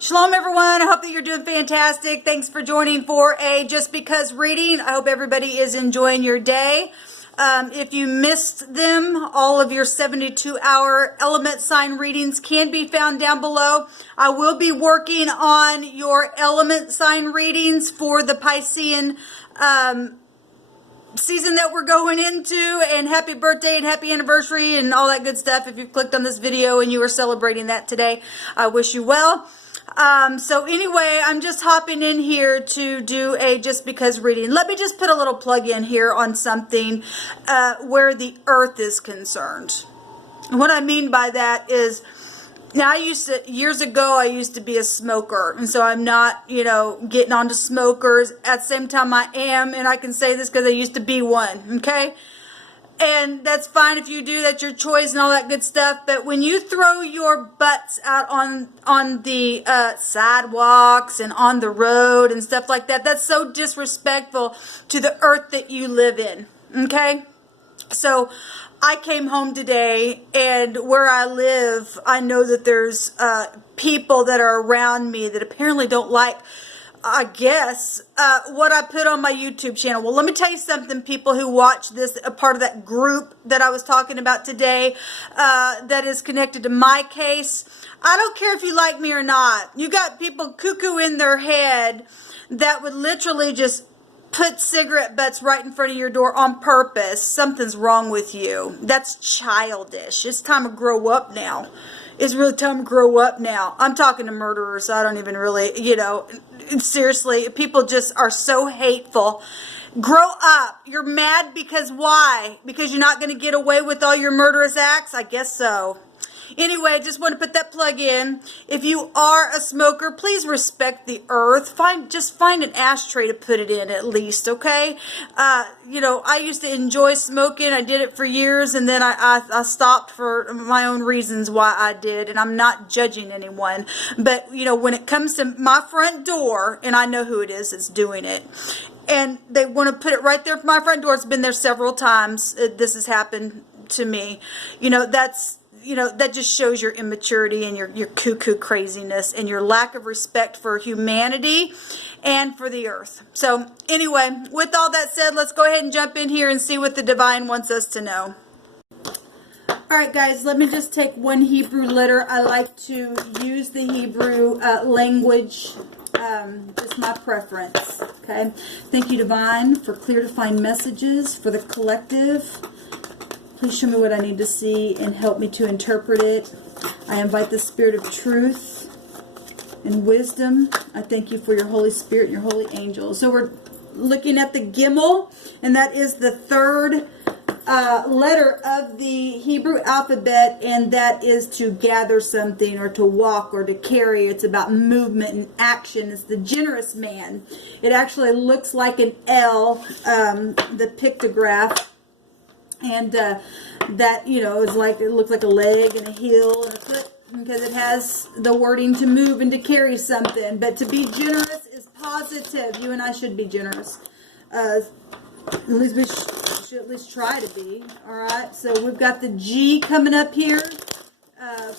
Shalom everyone, I hope that you're doing fantastic. Thanks for joining for a Just Because reading. I hope everybody is enjoying your day. If you missed them, all of your 72-hour element sign readings can be found down below. I will be working on your element sign readings for the Piscean season that we're going into, and happy birthday and happy anniversary and all that good stuff. If you've clicked on this video and you are celebrating that today, I wish you well. So anyway, I'm just hopping in here to do a Just Because reading. Let me just put a little plug in here on something where the earth is concerned. And what I mean by that is, now years ago, I used to be a smoker, and so I'm not, getting onto smokers. At the same time, I am, and I can say this because I used to be one, okay? And that's fine if you do, that's your choice and all that good stuff. But when you throw your butts out on the sidewalks and on the road and stuff like that, that's so disrespectful to the earth that you live in, okay? So I came home today, and where I live, I know that there's people that are around me that apparently don't like, I guess, what I put on my YouTube channel. Well, let me tell you something, people who watch this, a part of that group that I was talking about today, that is connected to my case. I don't care if you like me or not. You got people cuckoo in their head that would literally just put cigarette butts right in front of your door on purpose. Something's wrong with you. That's childish. It's time to grow up now. It's really time to grow up now. I'm talking to murderers, so I don't even really, seriously, people just are so hateful. Grow up. You're mad because why? Because you're not going to get away with all your murderous acts? I guess so. Anyway, just want to put that plug in. If you are a smoker, please respect the earth. Just find an ashtray to put it in at least, okay? I used to enjoy smoking. I did it for years, and then I stopped for my own reasons why I did, and I'm not judging anyone. But, when it comes to my front door, and I know who it is that's doing it, and they want to put it right there for my front door. It's been there several times. This has happened to me. That just shows your immaturity and your cuckoo craziness and your lack of respect for humanity and for the earth. So anyway, with all that said, let's go ahead and jump in here and see what the divine wants us to know. All right, guys, let me just take one Hebrew letter. I like to use the Hebrew language, just my preference, okay? Thank you, divine, for clear to find messages for the collective. Please show me what I need to see and help me to interpret it. I invite the Spirit of truth and wisdom. I thank you for your Holy Spirit and your holy angels. So we're looking at the Gimel, and that is the third letter of the Hebrew alphabet, and that is to gather something or to walk or to carry. It's about movement and action. It's the generous man. It actually looks like an L, the pictograph. And that, is like, it looks like a leg and a heel and a foot, because it has the wording to move and to carry something. But to be generous is positive. You and I should be generous. At least we should at least try to be. All right. So we've got the G coming up here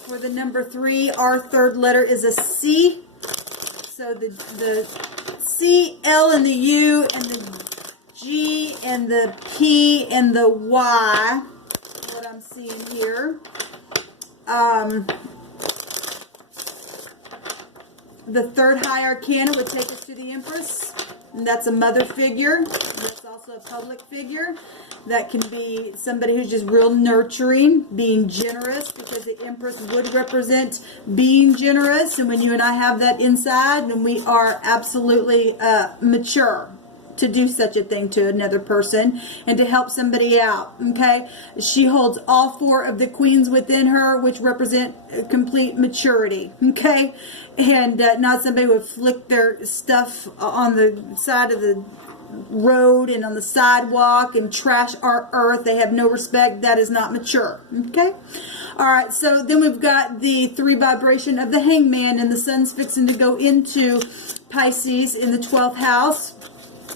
for the number 3. Our third letter is a C. So the C, L, and the U, and the G and the P and the Y, what I'm seeing here. The third high arcana would take us to the Empress, and that's a mother figure. That's also a public figure. That can be somebody who's just real nurturing, being generous, because the Empress would represent being generous. And when you and I have that inside, then we are absolutely mature to do such a thing to another person and to help somebody out, okay? She holds all 4 of the queens within her, which represent complete maturity, okay? And not somebody who would flick their stuff on the side of the road and on the sidewalk and trash our earth. They have no respect. That is not mature, okay? All right, so then we've got the 3 vibration of the hangman, and the sun's fixing to go into Pisces in the 12th house.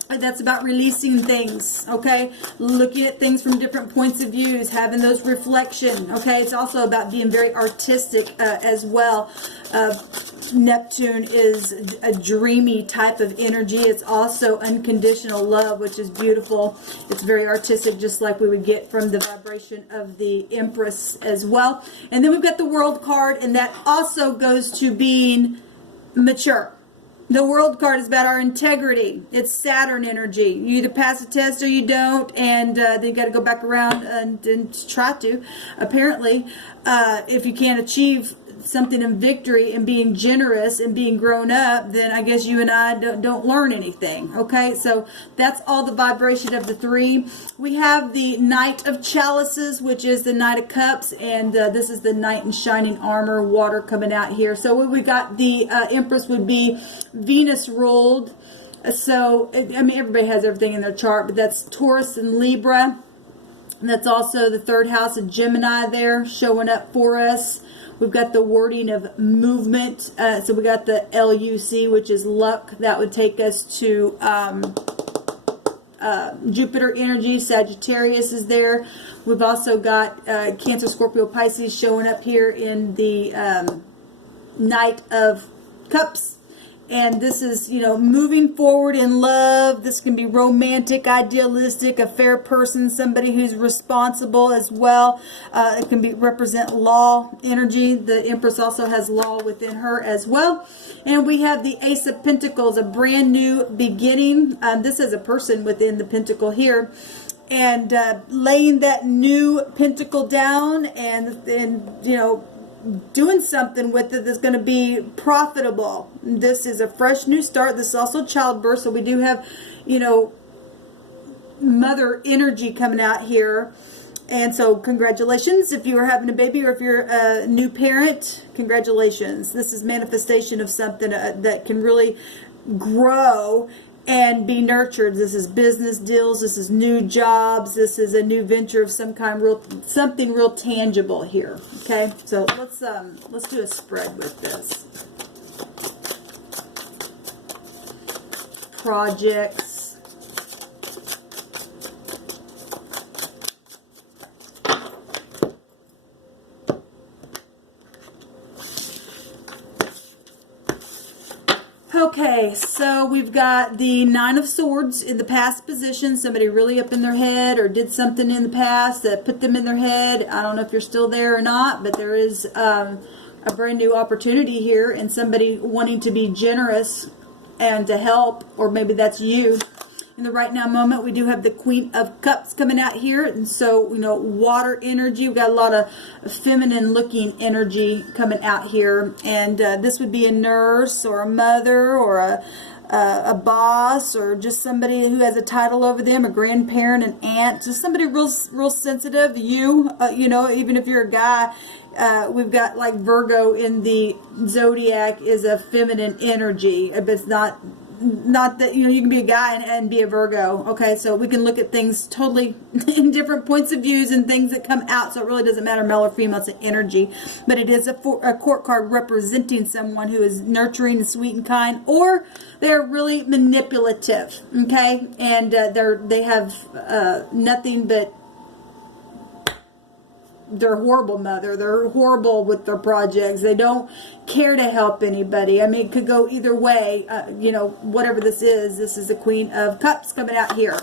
That's about releasing things, okay? Looking at things from different points of views, having those reflection, okay? It's also about being very artistic as well. Neptune is a dreamy type of energy. It's also unconditional love, which is beautiful. It's very artistic, just like we would get from the vibration of the Empress as well. And then we've got the World card, and that also goes to being mature. The World card is about our integrity. It's Saturn energy. You either pass a test or you don't, and then you got to go back around and try to. Apparently, if you can't achieve something in victory and being generous and being grown up, then I guess you and I don't learn anything. Okay, so that's all the vibration of the three. We have the Knight of Chalices, which is the Knight of Cups, and this is the Knight in shining armor, water coming out here. So what we got, the Empress would be Venus ruled. So I mean, everybody has everything in their chart, but that's Taurus and Libra. And that's also the third house of Gemini there showing up for us. We've got the wording of movement. So we got the LUC, which is luck. That would take us to Jupiter energy. Sagittarius is there. We've also got Cancer, Scorpio, Pisces showing up here in the Knight of Cups. And this is, you know, moving forward in love. This can be romantic, idealistic, a fair person, somebody who's responsible as well. It can be represent law energy. The Empress also has law within her as well. And we have the Ace of Pentacles, a brand new beginning. This is a person within the pentacle here. And laying that new pentacle down and you know, doing something with it that's going to be profitable. This is a fresh new start. This is also childbirth, so we do have, you know, mother energy coming out here. And so congratulations if you are having a baby, or if you're a new parent, congratulations. This is manifestation of something that can really grow and be nurtured. This is business deals. This is new jobs. This is a new venture of some kind, something real tangible here. Okay, so let's do a spread with this. Projects. Okay, so we've got the Nine of Swords in the past position. Somebody really up in their head or did something in the past that put them in their head. I don't know if you're still there or not, but there is a brand new opportunity here, and somebody wanting to be generous and to help, or maybe that's you. In the right now moment, we do have the Queen of Cups coming out here. And so, you know, water energy. We've got a lot of feminine looking energy coming out here. And this would be a nurse or a mother or a boss, or just somebody who has a title over them, a grandparent, an aunt, just somebody real sensitive. You know, even if you're a guy, we've got like Virgo in the zodiac is a feminine energy, but it's not that, you know, you can be a guy and be a Virgo. Okay, so we can look at things totally in different points of views and things that come out, so it really doesn't matter male or female. It's an energy, but it is a court card representing someone who is nurturing and sweet and kind, or they're really manipulative. Okay, and they have nothing but, they're a horrible mother. They're horrible with their projects. They don't care to help anybody. I mean, it could go either way. You know, whatever this is the Queen of Cups coming out here.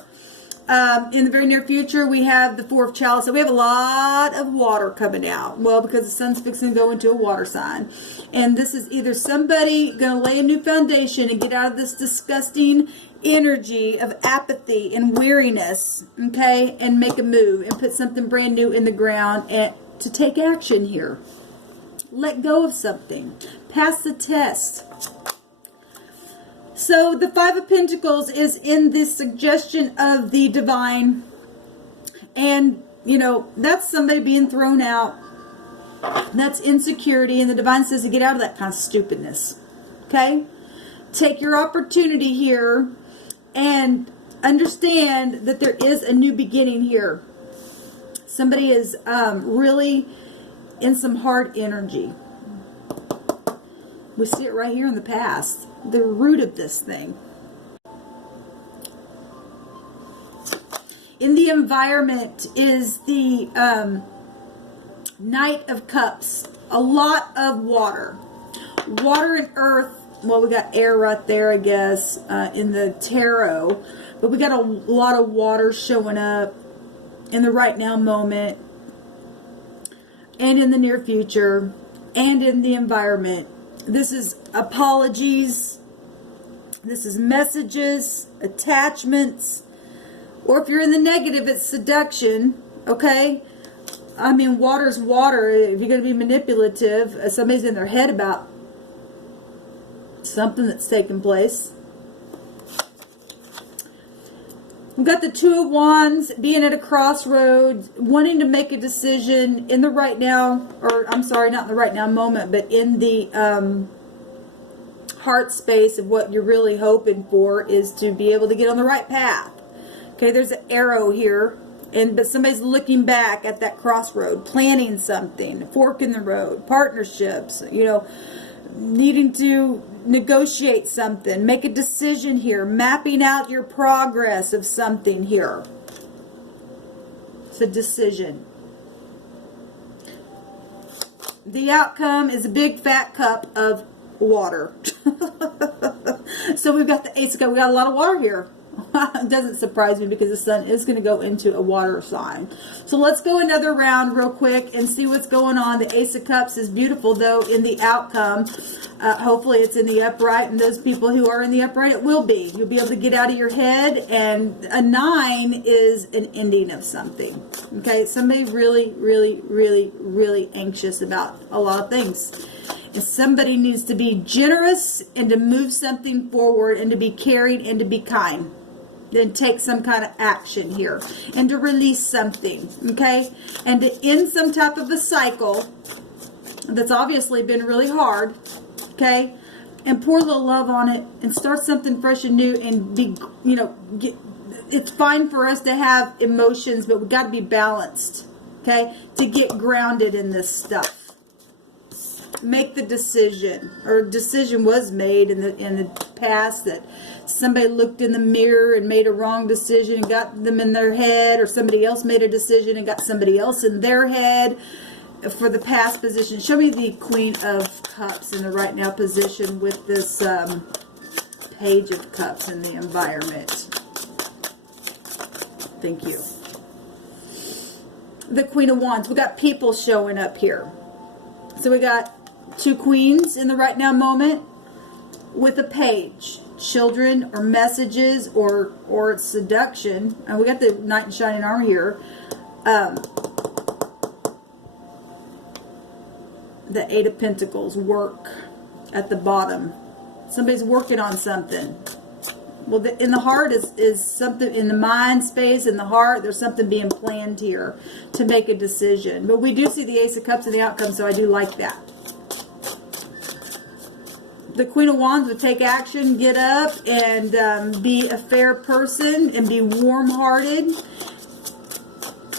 In the very near future, we have the Four of Chalice. So we have a lot of water coming out. Well, because the sun's fixing to go into a water sign. And this is either somebody going to lay a new foundation and get out of this disgusting energy of apathy and weariness, okay, and make a move and put something brand new in the ground and to take action here. Let go of something. Pass the test. So the Five of Pentacles is in this suggestion of the divine, and you know, that's somebody being thrown out. That's insecurity, and the divine says to get out of that kind of stupidness. Okay, take your opportunity here and understand that there is a new beginning here. Somebody is really in some hard energy. We see it right here in the past. The root of this thing. In the environment is the Knight of Cups. A lot of water. Water and earth. Well, we got air right there, I guess, in the tarot. But we got a lot of water showing up in the right now moment, and in the near future, and in the environment. This is apologies. This is messages, attachments, or if you're in the negative, it's seduction, okay? I mean, water's water. If you're going to be manipulative, somebody's in their head about something that's taken place. We've got the Two of Wands, being at a crossroads, wanting to make a decision in the right now, or I'm sorry, not in the right now moment, but in the heart space of what you're really hoping for is to be able to get on the right path. Okay, there's an arrow here, but somebody's looking back at that crossroad, planning something, fork in the road, partnerships, you know, needing to negotiate something, make a decision here, mapping out your progress of something here. It's a decision. The outcome is a big fat cup of water. So we've got the Ace of Cups. We got a lot of water here. It doesn't surprise me because the sun is going to go into a water sign. So let's go another round real quick and see what's going on. The Ace of Cups is beautiful, though, in the outcome. Hopefully it's in the upright, and those people who are in the upright, it will be. You'll be able to get out of your head, and a 9 is an ending of something. Okay, somebody really, really, really, really anxious about a lot of things. And somebody needs to be generous and to move something forward and to be caring and to be kind. Then take some kind of action here and to release something, okay? And to end some type of a cycle that's obviously been really hard, okay? And pour a little love on it and start something fresh and new and be, you know, it's fine for us to have emotions, but we've got to be balanced, okay? To get grounded in this stuff. Make the decision, or a decision was made in the past that somebody looked in the mirror and made a wrong decision and got them in their head, or somebody else made a decision and got somebody else in their head for the past position. Show me the Queen of Cups in the right now position with this Page of Cups in the environment. Thank you. The Queen of Wands. We got people showing up here. So we got 2 queens in the right now moment with a page. Children or messages or seduction. And we got the Knight in Shining Armor here. The 8 of Pentacles. Work at the bottom. Somebody's working on something. Well, in the heart is something, in the mind space, in the heart, there's something being planned here to make a decision. But we do see the Ace of Cups in the outcome, so I do like that. The Queen of Wands would take action, get up, and be a fair person and be warm-hearted.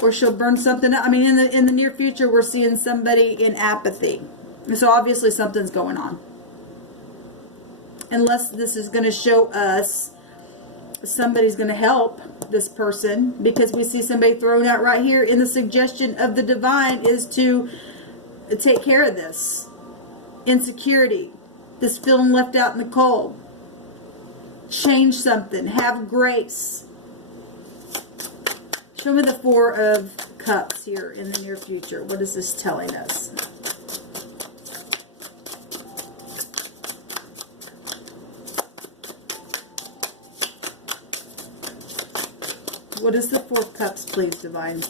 Or she'll burn something up. I mean, in the near future, we're seeing somebody in apathy. So obviously something's going on. Unless this is going to show us somebody's going to help this person, because we see somebody thrown out right here in the suggestion of the divine is to take care of this insecurity, this feeling left out in the cold. Change something. Have grace. Show me the 4 of Cups here in the near future. What is this telling us? What is the 4 of Cups, please, Divine?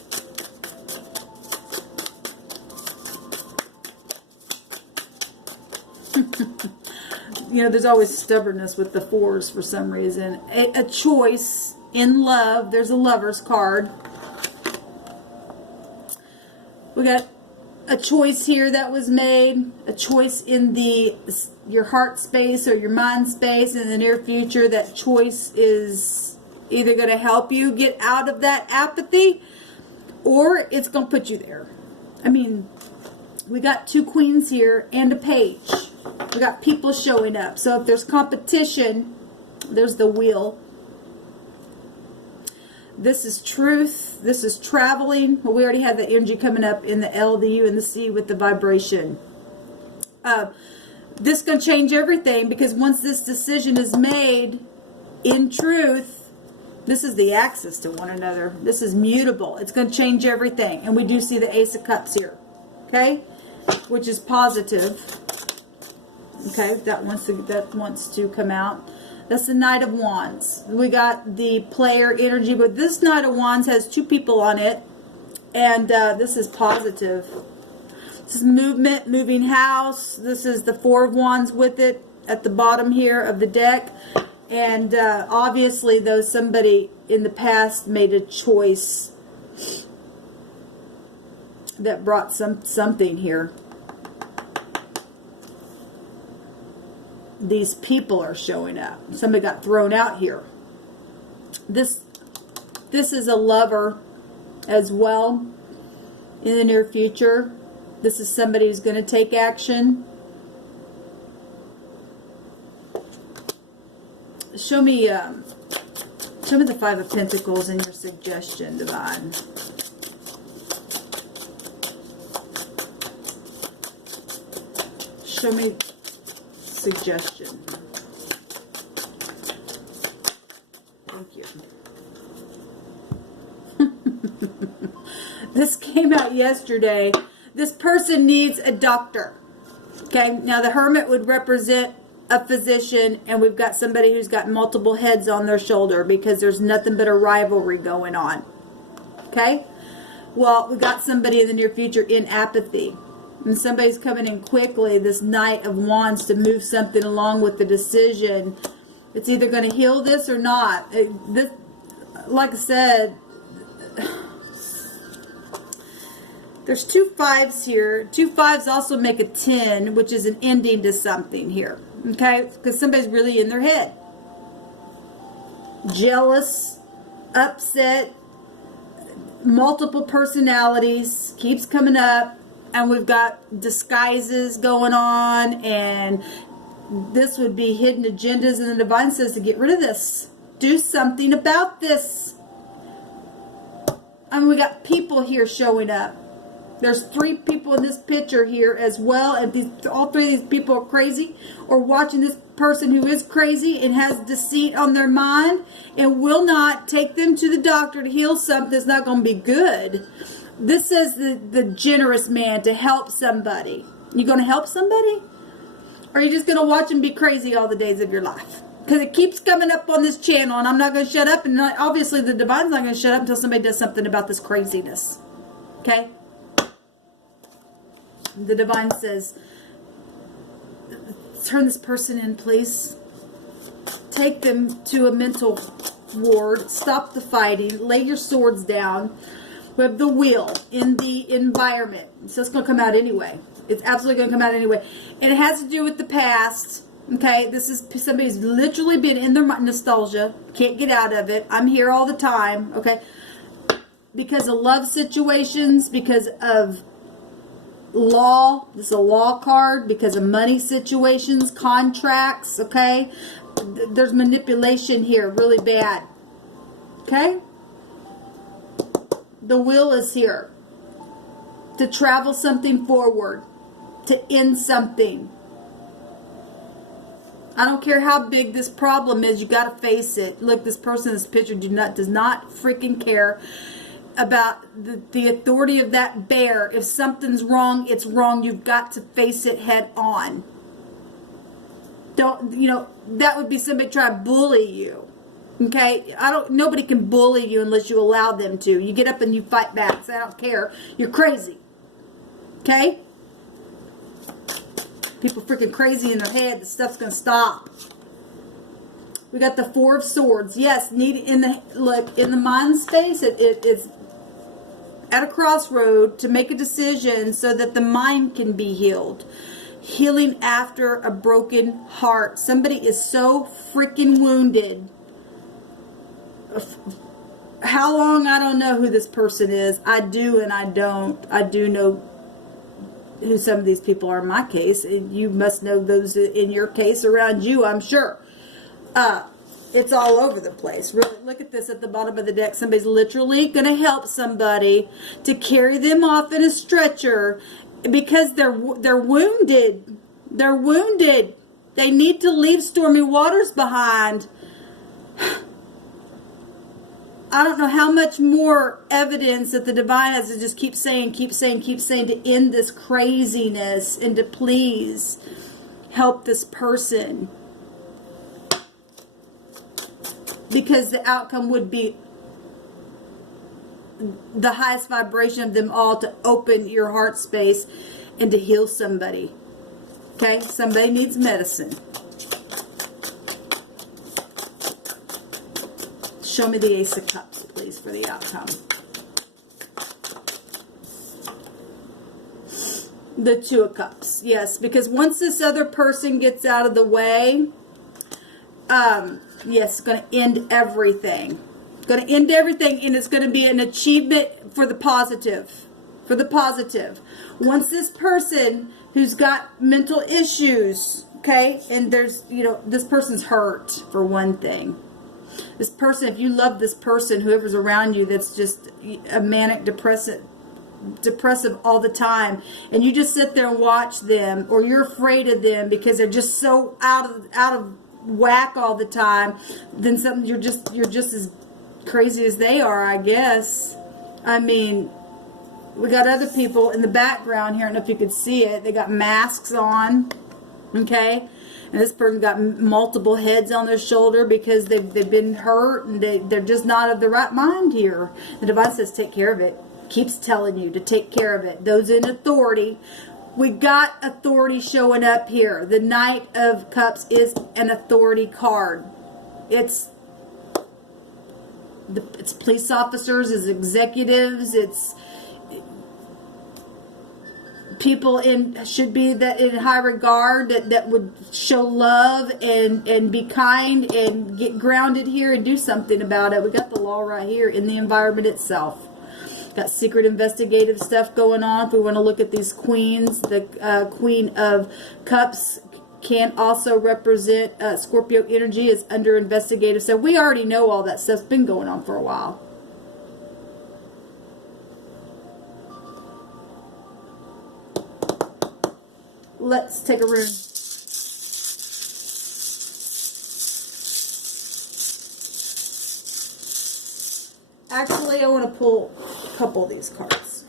You know, there's always stubbornness with the 4s for some reason. A choice in love. There's a Lover's card. We got a choice here that was made. A choice in your heart space or your mind space in the near future. That choice is either going to help you get out of that apathy, or it's going to put you there. I mean, we got 2 queens here and a page. We got people showing up. So if there's competition, there's the wheel. This is truth. This is traveling. Well, we already had the energy coming up in the L, the U, and the C with the vibration. this is going to change everything, because once this decision is made, in truth, this is the axis to one another. This is mutable. It's going to change everything. And we do see the Ace of Cups here. Okay? Which is positive. Okay? That wants to come out. That's the Knight of Wands. We got the player energy, but this Knight of Wands has 2 people on it. And this is positive. This is movement, moving house. This is the 4 of Wands with it at the bottom here of the deck. And obviously, though, somebody in the past made a choice that brought something here. These people are showing up. Somebody got thrown out here. This is a lover as well in the near future. This is somebody who's going to take action. Show me the 5 of Pentacles in your suggestion, Divine. Show me suggestion. Thank you. This came out yesterday. This person needs a doctor. Okay, now the Hermit would represent a physician, and we've got somebody who's got multiple heads on their shoulder because there's nothing but a rivalry going on. Okay? Well, we got somebody in the near future in apathy. And somebody's coming in quickly, this Knight of Wands, to move something along with the decision. It's either going to heal this or not. This, like I said, there's 2 5s here. 2 5s also make a 10, which is an ending to something here. Okay? Because somebody's really in their head. Jealous, upset, multiple personalities, keeps coming up. And we've got disguises going on, and this would be hidden agendas, and the Divine says to get rid of this. Do something about this. I mean, we got people here showing up. There's 3 people in this picture here as well, and all 3 of these people are crazy, or watching this person who is crazy and has deceit on their mind and will not take them to the doctor to heal something that's not going to be good. This says the generous man to help somebody. You going to help somebody? Or are you just going to watch them be crazy all the days of your life? Because it keeps coming up on this channel, and I'm not going to shut up. And obviously the Divine's not going to shut up until somebody does something about this craziness. Okay? The Divine says, turn this person in, please. Take them to a mental ward. Stop the fighting. Lay your swords down. We have the Wheel in the environment. So it's going to come out anyway. It's absolutely going to come out anyway. And it has to do with the past. Okay, this is somebody who's literally been in their nostalgia. Can't get out of it. I'm here all the time. Okay, because of love situations, because of law. This is a law card. Because of money situations, contracts. Okay, there's manipulation here, really bad. Okay. The Wheel is here to travel something forward, to end something. I don't care how big this problem is, you got to face it. Look, this person in this picture does not freaking care about the authority of that bear. If something's wrong, it's wrong. You've got to face it head on. Don't, that would be somebody trying to bully you. Okay, nobody can bully you unless you allow them to. You get up and you fight back. So I don't care. You're crazy. Okay? People freaking crazy in their head. This stuff's going to stop. We got the 4 of Swords. Yes, in the mind space, it's at a crossroad to make a decision so that the mind can be healed. Healing after a broken heart. Somebody is so freaking wounded. How long? I don't know who this person is. I do and I don't. I do know who some of these people are in my case. You must know those in your case around you, I'm sure. It's all over the place. Really, look at this at the bottom of the deck. Somebody's literally going to help somebody to carry them off in a stretcher because they're wounded. They're wounded. They need to leave stormy waters behind. I don't know how much more evidence that the divine has to just keep saying to end this craziness and to please help this person. Because the outcome would be the highest vibration of them all, to open your heart space and to heal somebody. Okay? Somebody needs medicine. Show me the Ace of Cups, please, for the outcome. The Two of Cups. Yes, because once this other person gets out of the way, yes, it's going to end everything. Going to end everything, and it's going to be an achievement for the positive. For the positive. Once this person who's got mental issues, okay, and there's, you know, this person's hurt, for one thing. This person, if you love this person, whoever's around you that's just a manic depressive all the time, and you just sit there and watch them, or you're afraid of them because they're just so out of whack all the time, then something you're just as crazy as they are, I guess. I mean, we got other people in the background here. I don't know if you could see it. They got masks on, okay? And this person got multiple heads on their shoulder because they've been hurt, and they're just not of the right mind here. The divine says, take care of it. Keeps telling you to take care of it. Those in authority. We got authority showing up here. The Knight of Cups is an authority card. It's police officers, it's executives, it's people should be that in high regard, that would show love and be kind and get grounded here and do something about it. We got the law right here in the environment itself. Got secret investigative stuff going on. If we want to look at these queens, the Queen of Cups can also represent Scorpio energy, is under investigative. So we already know all that stuff's been going on for a while. Let's take a rune. Actually, I want to pull a couple of these cards.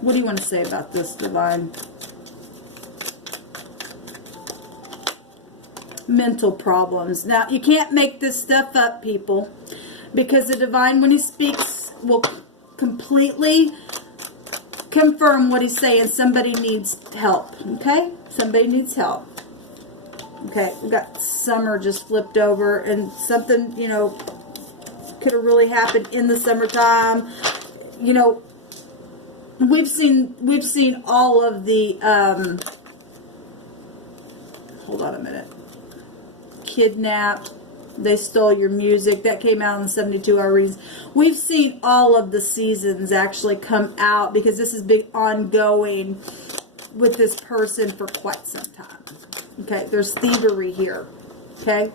What do you want to say about this, divine? Mental problems. Now, you can't make this stuff up, people, because the divine, when he speaks, will completely confirm what he's saying. Somebody needs help, okay? Somebody needs help. Okay, we got summer just flipped over, and something, you know, could have really happened in the summertime. You know, we've seen all of the hold on a minute. Kidnapped. They stole your music. That came out in the 72-hour readings. We've seen all of the seasons actually come out, because this has been ongoing with this person for quite some time. Okay, there's thievery here. Okay,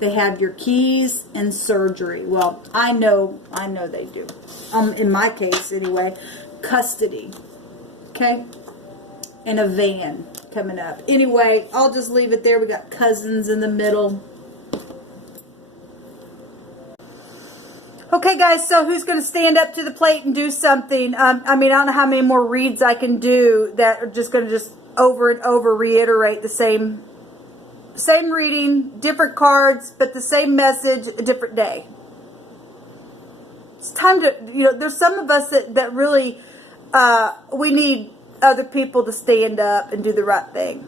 they have your keys and surgery. Well, I know they do. In my case, anyway, custody. Okay, and a van coming up. Anyway, I'll just leave it there. We got cousins in the middle. Okay, guys, so who's going to stand up to the plate and do something? I mean, I don't know how many more reads I can do that are just going to just over and over reiterate the same reading, different cards, but the same message, a different day. It's time to, you know, there's some of us that really, we need other people to stand up and do the right thing.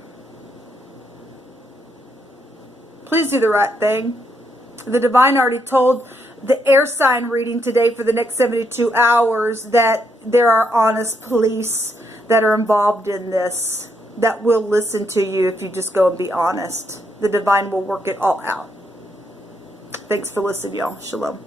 Please do the right thing. The divine already told the air sign reading today for the next 72 hours that there are honest police that are involved in this, that will listen to you if you just go and be honest. The divine will work it all out. Thanks for listening, y'all. Shalom.